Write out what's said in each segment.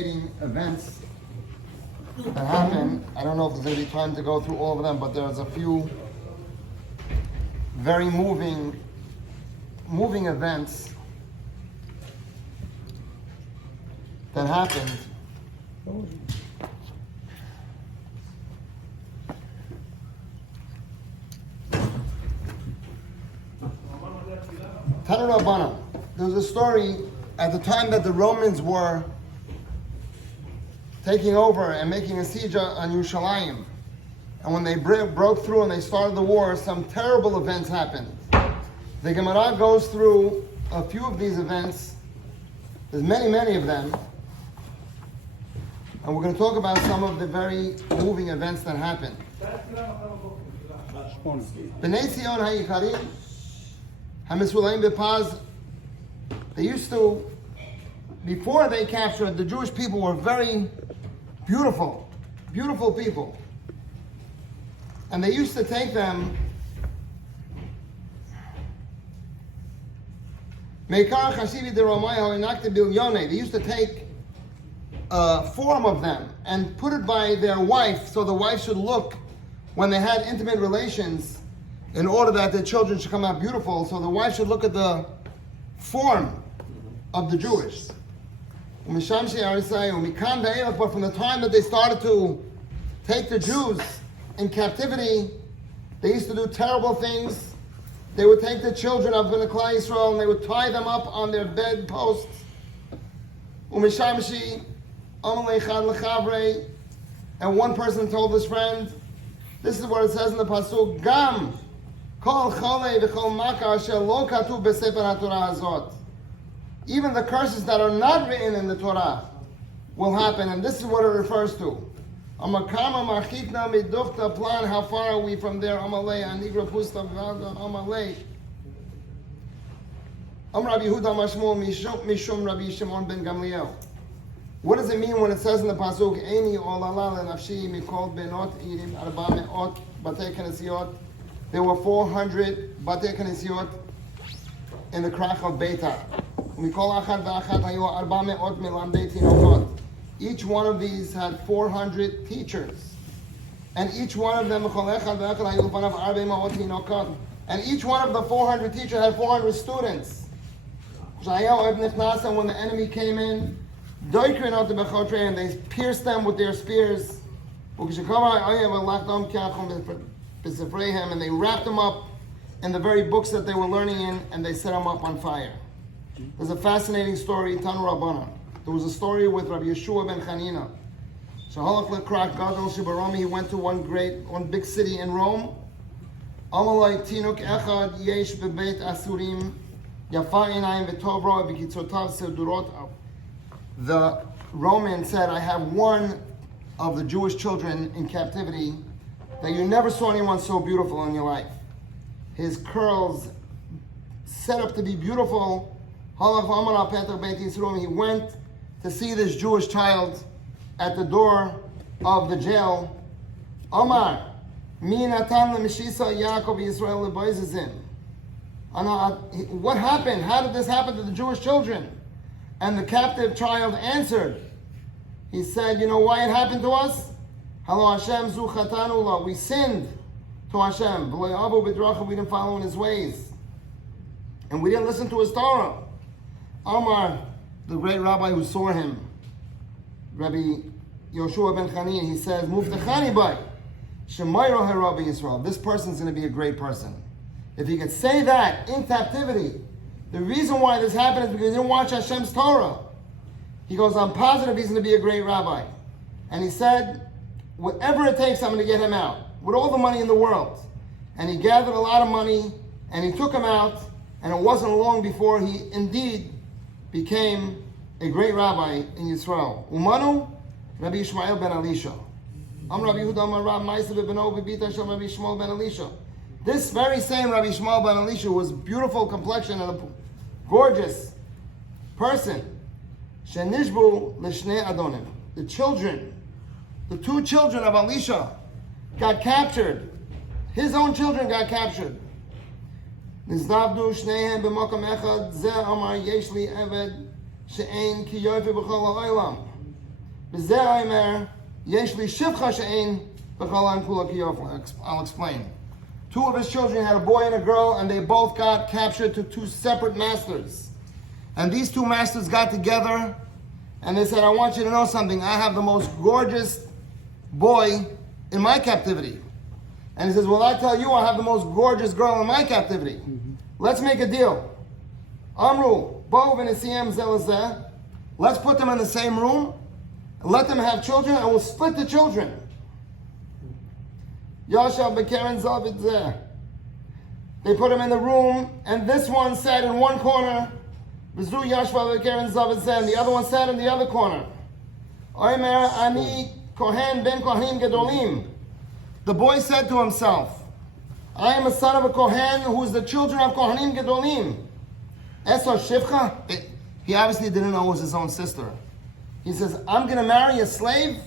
fascinating events that happen. I don't know if there's going to be time to go through all of them, but there's a few very moving events that happened. Tanu Rabbanan. There was a story at the time that the Romans were taking over and making a siege on Yerushalayim. And when they broke through and they started the war, some terrible events happened. The Gemara goes through a few of these events. There's many of them. And we're going to talk about some of the very moving events that happened. Bnei Zion ha'ikarim, ha'misulaim b'paz. They used to, before they captured, the Jewish people were very beautiful people. And they used to take them, they used to take a form of them and put it by their wife, so the wife should look when they had intimate relations, in order that their children should come out beautiful, so the wife should look at the form of the Jewish. But from the time that they started to take the Jews in captivity, they used to do terrible things. They would take the children of Bnei Yisrael and they would tie them up on their bed posts. And one person told his friend, this is what it says in the pasuk, Gam kol chole v'chol makar asher lo katuv b'sefer haTorah hazot. Even the curses that are not written in the Torah will happen, and this is what it refers to. Amakama machitna midufta plan. How far are we from there? Amalei anigra pusta v'alda amalei. Rabbi Yehuda mashmul mishum Rabbi Shimon ben Gamliel. What does it mean when it says in the pasuk, Eini olala lenafshi mikol benot irim arba me'ot batei kanesiot? There were 400 batei kanesiot in the krach of BETH. Each one of these had 400 teachers. And each one of them, and each one of the 400 teachers had 400 students. And when the enemy came in, and they pierced them with their spears. And they wrapped them up in the very books that they were learning in, and they set them up on fire. There's a fascinating story, Tanu Rabbanan. There was a story with Rabbi Yeshua ben Chanina. He went to one big city in Rome. The Roman said, I have one of the Jewish children in captivity that you never saw anyone so beautiful in your life. His curls set up to be beautiful. He went to see this Jewish child at the door of the jail. Omar, what happened? How did this happen to the Jewish children? And the captive child answered. He said, you know why it happened to us? We sinned to Hashem. We didn't follow in His ways. And we didn't listen to His Torah. Omar, the great rabbi who saw him, Rabbi Yoshua ben Chanin, he says, Muftachani bai, Shemayro Rabbi Yisrael. This person's going to be a great person. If he could say that in captivity, the reason why this happened is because he didn't watch Hashem's Torah. He goes, I'm positive he's going to be a great rabbi. And he said, whatever it takes, I'm going to get him out, with all the money in the world. And he gathered a lot of money, and he took him out, and it wasn't long before he indeed became a great rabbi in Yisrael. Umanu, Rabbi Yishmael ben Elisha. Rabbi Yehuda Amar Rab Massre b'beno b'bita shel Rabbi Yishmael ben Elisha. This very same Rabbi Yishmael ben Elisha was beautiful complexion and a gorgeous person. Shenishbu l'shnei adonim. The two children of Elisha got captured. His own children got captured. Nizdavdu shnehem b'makam echad zeh amar yesh li eved she'ein ki yofe b'chol ha'olam. I'll explain. Two of his children had a boy and a girl, and they both got captured to two separate masters. And these two masters got together, and they said, I want you to know something. I have the most gorgeous boy in my captivity. And he says, well, I tell you, I have the most gorgeous girl in my captivity. Mm-hmm. Let's make a deal. Amru, Bo v'nesiyem zelazeh. Let's put them in the same room, and let them have children, and we'll split the children. Yashal b'keren zavidzeh. They put him in the room, and this one sat in one corner. V'zu yashval b'keren zavidzeh, and the other one sat in the other corner. Omer ani kohen ben kohanim gedolim. The boy said to himself, I am a son of a kohen who is the children of kohanim gedolim. Eso shivcha. He obviously didn't know it was his own sister. He says, I'm going to marry a slave?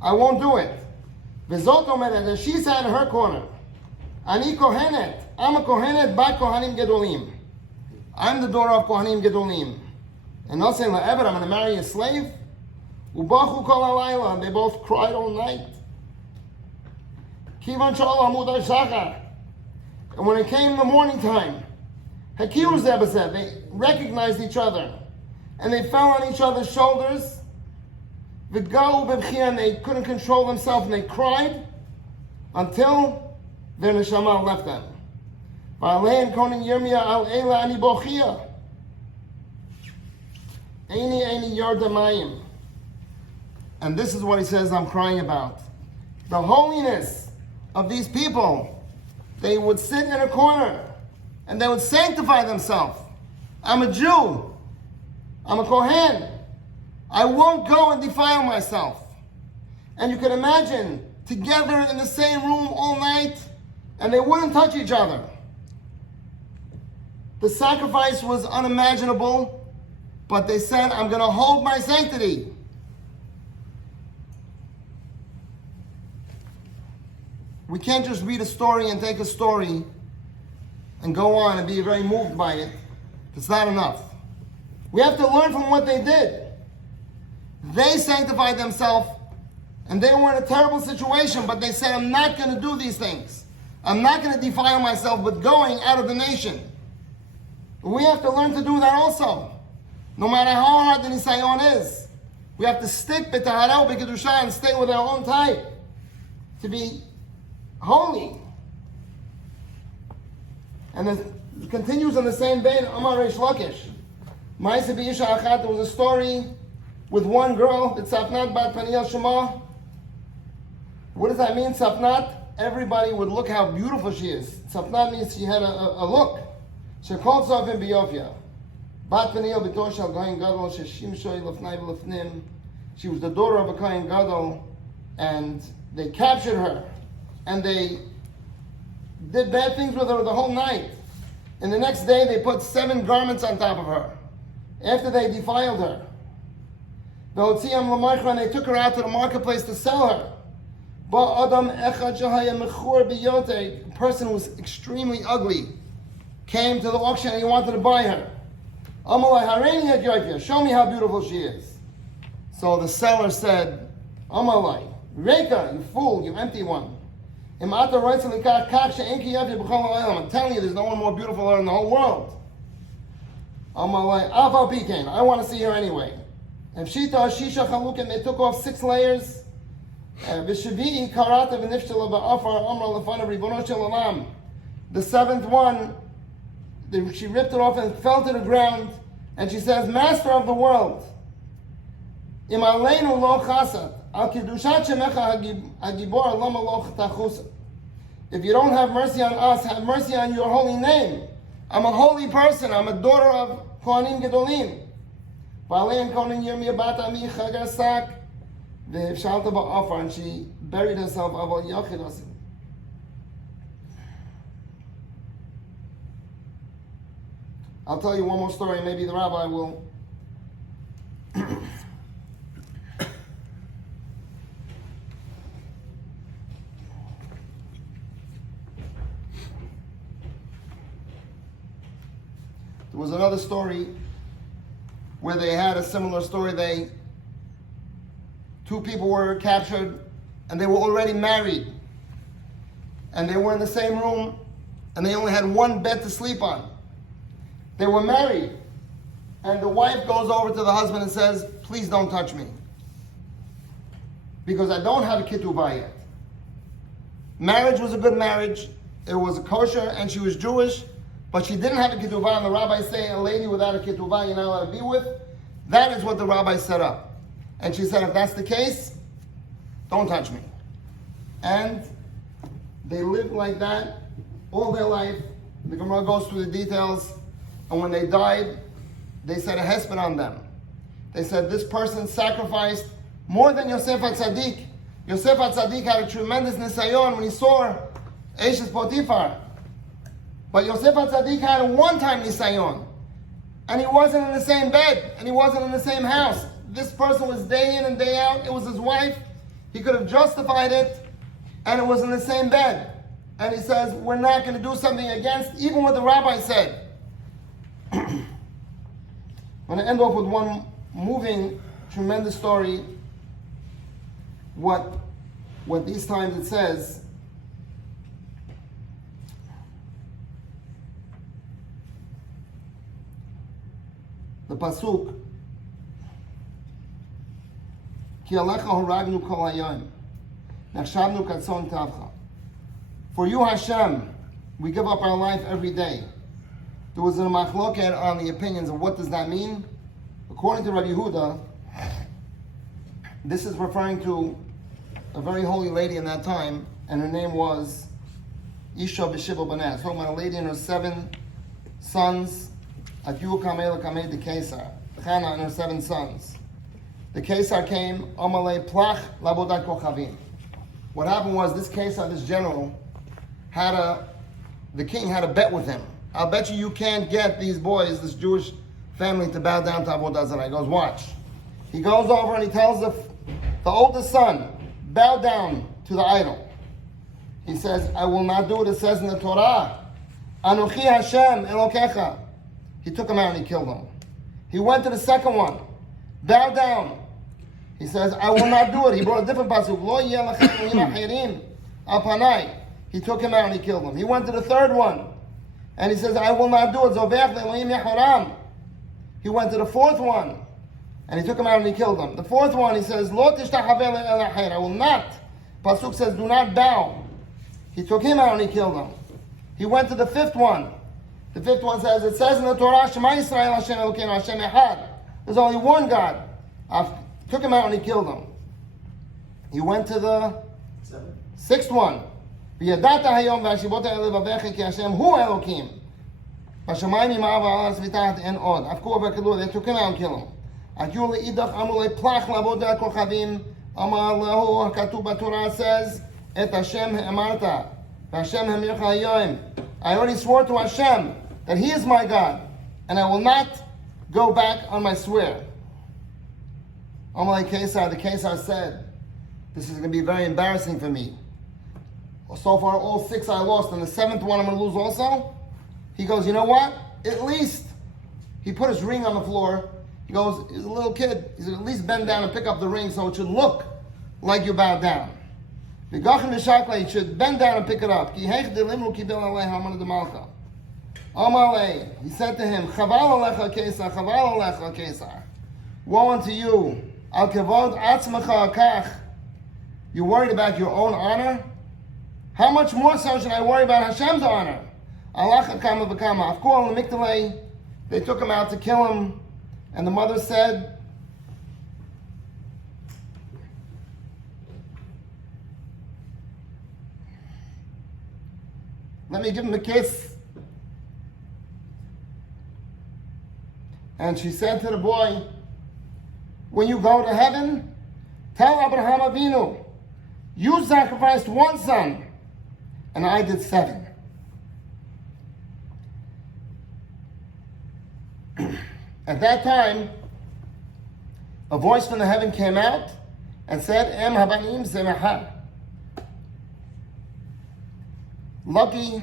I won't do it. V'zot omeret, and she sat in her corner. Ani kohenet. I'm a kohenet bat kohanim gedolim. I'm the daughter of kohanim gedolim. And not saying la'eved, I'm going to marry a slave? Ubachu kol halayla, and they both cried all night. Kivan shal amud shachar. And when it came the morning time, Hakiru Zeba said, they recognized each other. And they fell on each other's shoulders. V'gau b'bchia, and they couldn't control themselves, and they cried until their neshama left them. V'alein konin Yirmiyah al eila ani bochia. Eini yardamayim. And this is what he says I'm crying about. The holiness of these people. They would sit in a corner and they would sanctify themselves. I'm a Jew. I'm a Kohen. I won't go and defile myself. And you can imagine, together in the same room all night, and they wouldn't touch each other. The sacrifice was unimaginable, but they said, I'm going to hold my sanctity. We can't just read a story and take a story and go on and be very moved by it. It's not enough. We have to learn from what they did. They sanctified themselves, and they were in a terrible situation, but they said, I'm not going to do these things. I'm not going to defile myself with going out of the nation. We have to learn to do that also. No matter how hard the nisayon is. We have to stick b'tahara u'b'kedusha and stay with our own type to be holy. And it continues in the same vein. Amar Reish Lakish. Massre b'isha achat. There was a story with one girl, the Tzafnat bat Paniel Shema. What does that mean, Tzafnat? Everybody would look how beautiful she is. Tzafnat means she had a look. Shekol tzavim biyofya. Bat Paniel b'tor shel Kohen Gadol sheshim shoy lefnai v'lefnim. She was the daughter of a Kohen Gadol, and they captured her, and they did bad things with her the whole night. And the next day they put 7 garments on top of her after they defiled her. And they took her out to the marketplace to sell her. A person who was extremely ugly came to the auction and he wanted to buy her. Show me how beautiful she is. So the seller said, Amalai, Reka, you fool, you empty one. I'm telling you, there's no one more beautiful in the whole world. Amalai, I want to see her anyway. And Shita Shisha Chalukim, they took off 6 layers. The 7th one, she ripped it off and fell to the ground. And she says, Master of the world, if you don't have mercy on us, have mercy on your holy name. I'm a holy person. I'm a daughter of Kohanim Gedolim. And she buried herself. I'll tell you one more story. Maybe the rabbi will. There was another story where they had a similar story. two people were captured, and they were already married. And they were in the same room, and they only had one bed to sleep on. They were married. And the wife goes over to the husband and says, please don't touch me, because I don't have a ketubah yet. Marriage was a good marriage. It was a kosher, and she was Jewish, but she didn't have a ketubah, and the rabbis say a lady without a ketubah you're not allowed to be with. That is what the rabbi set up. And she said, if that's the case, don't touch me. And they lived like that all their life. The Gemara goes through the details. And when they died, they said a hesped on them. They said, this person sacrificed more than Yosef HaTzadik. Yosef HaTzadik had a tremendous nisayon when he saw Eshes Potiphar. But Yosef HaTzadik had a one-time nisayon. And he wasn't in the same bed. And he wasn't in the same house. This person was day in and day out. It was his wife. He could have justified it. And it was in the same bed. And he says, we're not going to do something against even what the rabbi said. I'm going to end off with one moving, tremendous story. What these times it says, the pasuk, Ki alecha horagnu kol hayom, nachshavnu katzon tavcha. For you, Hashem, we give up our life every day. There was a machloket on the opinions of what does that mean. According to Rabbi Yehuda, this is referring to a very holy lady in that time, and her name was Isha B'Shiva Baneh. Talking about a lady and her 7 sons, Atyu Kamei Kamei the Kesar, Chana and her 7 sons. The Kesar came, Amalei Plach Labodat Kochavim. What happened was this Kesar, this general, the king had a bet with him. I'll bet you can't get these boys, this Jewish family, to bow down to Avodah Zarah. He goes, watch. He goes over and he tells the oldest son, bow down to the idol. He says, I will not do it. It says in the Torah, Anochi Hashem Elokecha. He took him out and he killed him. He went to the second one, bow down. He says, I will not do it. He brought a different pasuk. Lo yeh lachem elohim achirim al panai. He took him out and he killed him. He went to the third one. And he says, I will not do it. Zovech Elohim Yehoram. He went to the fourth one. And he took him out and he killed him. The fourth one, he says, Lo tishtachaveh le'elacher. I will not. Pasuk says, do not bow. He took him out and he killed him. He went to the fifth one. The fifth one says, it says in the Torah, Shema Yisrael Hashem Elokeinu Hashem Echad. There's only one God. I took him out and he killed him. He went to the sixth one. וידעת היום והשיבות האלה לבביך כי השם הוא אלוקים. בשמיים ממעל והארץ מתחת אין עוד. הפקו וכדור, they took him out and killed him. הגיעו לאידך אמרו לפלח לעבוד על כוכבים. אמר לו, הכתוב בתורה says, את השם האמרת, והשם המירך היום. I already swore to Hashem that He is my God, and I will not go back on my swear. Amalei Kesar, the Kesar said, this is going to be very embarrassing for me. So far, all 6 I lost, and the 7th one I'm going to lose also. He goes, you know what? At least, he put his ring on the floor. He goes, he's a little kid. He said, at least bend down and pick up the ring so it should look like you bowed down. He should bend down and pick it up. He said to him, woe unto you. You're worried about your own honor? How much more so should I worry about Hashem's honor? They took him out to kill him, and the mother said, let me give him a kiss. And she said to the boy, when you go to heaven, tell Abraham Avinu, you sacrificed 1 son, and I did 7. At that time, a voice from the heaven came out and said, Em habanim zemachad. Lucky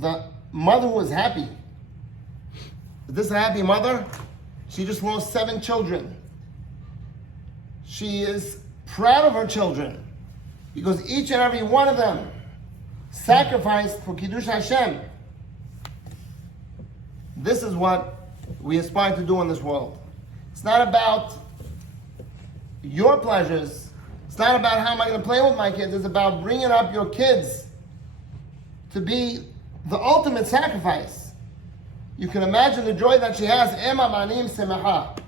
the mother was happy. Is this a happy mother? She just lost 7 children. She is proud of her children because each and every one of them sacrificed for Kiddush Hashem. This is what we aspire to do in this world. It's not about your pleasures. It's not about how am I going to play with my kids. It's about bringing up your kids to be the ultimate sacrifice. You can imagine the joy that she has. Ema banim semacha.